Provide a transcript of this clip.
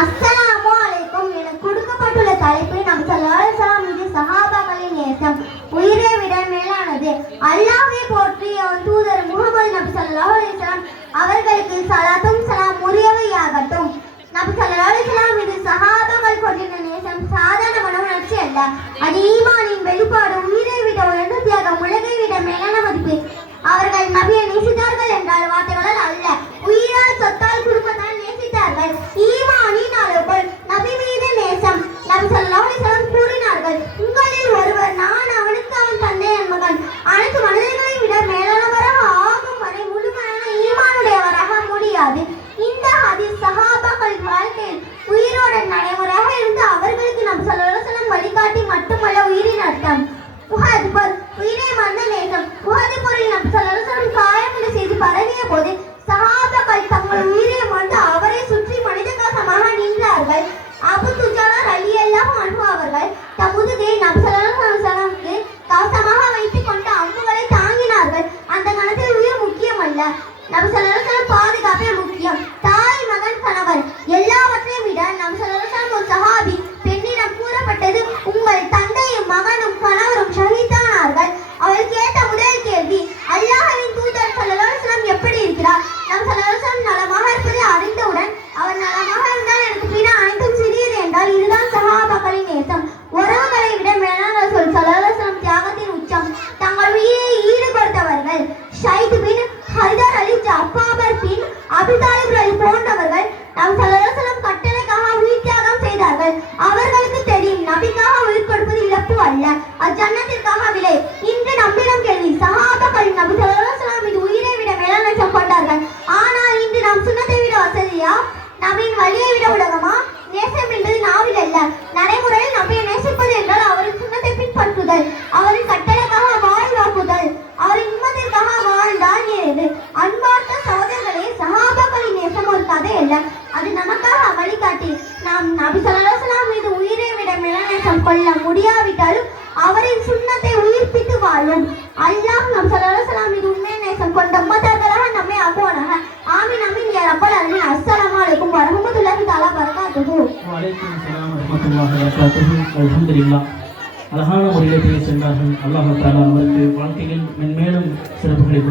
அஸ்ஸலாமு அலைக்கும். எனக்கு கொடுக்கப்பட்டுள்ள தலைப்பு நபி ஸல்லல்லாஹு அலைஹி வஸல்லம் மீது சஹாபாக்களின் நேசம் உயிரை விட மேலானது. அல்லாஹ்வை போற்றி அவன் தூதர் முஹம்மது நபி ஸல்லல்லாஹு அலைஹி வஸல்லம் அவர்களுக்கு ஸலாத்தும் ஸலாம் உரியவையாகட்டும். நபி ஸல்லல்லாஹு அலைஹி வஸல்லம் மீது சஹாபாக்கள் கொண்டிருந்த நேசம் சாதாரண மனவுணர்ச்சி அல்ல, அது ஈமானின் வெளிப்பாடு. உயிரை விட உயர்ந்த தியாகம், உலகை விட மேலான மதிப்பு. அவர்கள் நபியை நேசித்தார்கள் என்றால் வார்த்தைகளால் அல்ல, உயிரால், சொத்தால், குடும்பத்தால் நேசித்தார்கள். ஈமானின் அளவுகள் நபி மீது நேசம். நபி ஸல்லல்லாஹு அலைஹி வஸல்லம் கூறினார்கள், உங்களில் ஒருவர் நான் அவனுக்கு அவன் தந்தை என் மகன் அனைத்து மனிதர்களை விட மேலானவராக ஆகும் வரை முழுமையான ஈமானுடையவராக முடியாது. இந்த ஹதீஸ் சஹாபாக்கள் வாழ்க்கையில் உயிரோட நடைமுறையாக இருந்து அவர்களுக்கு நபி ஸல்லல்லாஹு அலைஹி வஸல்லம் வழிகாட்டி மட்டுமல்ல, உயிரின் அர்த்தம். உஹது போர், உயிரை மறந்த நேசம். உஹது போரில் நபி ஸல்லல்லாஹு அலைஹி வஸல்லம் காயமுள்ள செய்தி பரவிய போது சஹாபாக்கள் தங்கள் உயிரை மறந்து அவரை சுற்றி மனித கவசமாக நின்றார்கள். அபூ துஜானா ரலியல்லாஹு அன்ஹு அவர்கள் தம் முதுகை நபி ஸல்லல்லாஹு அலைஹி வஸல்லமுக்கு கவசமாக வைத்துக் கொண்டு அம்புகளை தாங்கினார்கள். அந்த கணத்தில் உயிர் முக்கியமல்ல, நபி ஸல்லல்லாஹு அலைஹி வஸல்லம் பாதுகாப்பே முக்கியம். தாய், மகன், கணவன் எல்லாவற்றையும் விட நபி ஸல்லல்லாஹு அலைஹி வஸல்லம் ஒரு சஹாபி பெண்ணிடம் கூறப்பட்டது, உங்கள் தந்தையும் மகனும் கணவரும் ஷஹீதானார்கள். அவள் கேட்ட முதல் கேள்வி, அல்லாஹ்வின் தூதர் ஸல்லல்லாஹு அலைஹி வஸல்லம் எப்படி இருக்கிறார்? நபி ஸல்லல்லாஹு அலைஹி வஸல்லம் நலமாக இருப்பதை அறிந்தவுடன் அவர் நலமாக இருந்தால் எனக்கு பிற அனைத்தும் சிறியது என்றால். இதுதான் சஹாபாக்களின் நேசம். உறவுகளை விட மேலான சொல். ஸல்லல்லாஹு அலைஹி வஸல்லம் தியாகத்தின் உச்சம். தங்கள் உயிரை ஈடுபடுத்தவர்கள் ஷைத் பின் ஹைதர் அலி, ஜஃபார் பின் அபி தாலிப் அலி போன்றவர்கள் நபி ஸல்லல்லாஹு அலைஹி வஸல்லம் கட்டளைக்காக உயிர் தியாகம் செய்தார்கள். அவர்களுக்கு தெரியும், நபிக்காக உயிர் கொடுப்பது இழப்பு அல்ல, அது ஜன்னத்திற்காக விலை. இன்று நம்மிடம் கேள்வி, சஹாபாக்கள் நபி ஸல்லல்லாஹு அலைஹி வஸல்லம் மீது உயிரை விட மேலான நேசம் கொண்டார்கள். ஆனால் இன்று நாம் சுன்னத்தை விட வசதியா, நபியின் வழியை விட உலகமா? நேசம் என்பது நாவில் அல்ல, நடைமுறையில் நபியை நேசிப்பது என்றால் அவரின் சுன்னத்தை பின்பற்றுதல், அவரின் கட்டளைக்காக வாழ்வாக்குதல், அவரின் உம்மத்திற்காக வாழ்ந்தால் ஏது. அன்பார்ந்த சகோதரர்களே, சஹாபாக்களின் நேசம் ஒரு கதை அல்ல, அது நமக்காக வழிகாட்டி. நாம் நபி ஸல்லல்லாஹு அலைஹி வஸல்லம் மீது உயிரை விட மேலான நேசம் கொள்ள முடியாவிட்டாலும் அவரின் சுன்னத்தை உயிர்ப்பித்து வாழும். அல்லாஹ் நபி ஸல்லல்லாஹு அலைஹி வஸல்லம் மீது உண்மை நேசம் கொண்ட உம்மத்தார்களாக நம்மை ஆக்குவானாக. ஆமீன் ஆமீன் யா ரப்பல் ஆலமீன். அஸ்ஸலாமு அலைக்கும் வரஹ்மத்துல்லாஹி தஆலா பரகாத்துஹு. வ அலைக்கும் ஸலாம் வரஹ்மத்துல்லாஹி வபரகாத்துஹு. அல்ஹம்துலில்லாஹ். அழகான முறையில் பேசி சென்றார்கள். அல்லாஹ் தஆலா அவருக்கு வாழ்க்கையில் மென்மேலும் சிறப்புகளை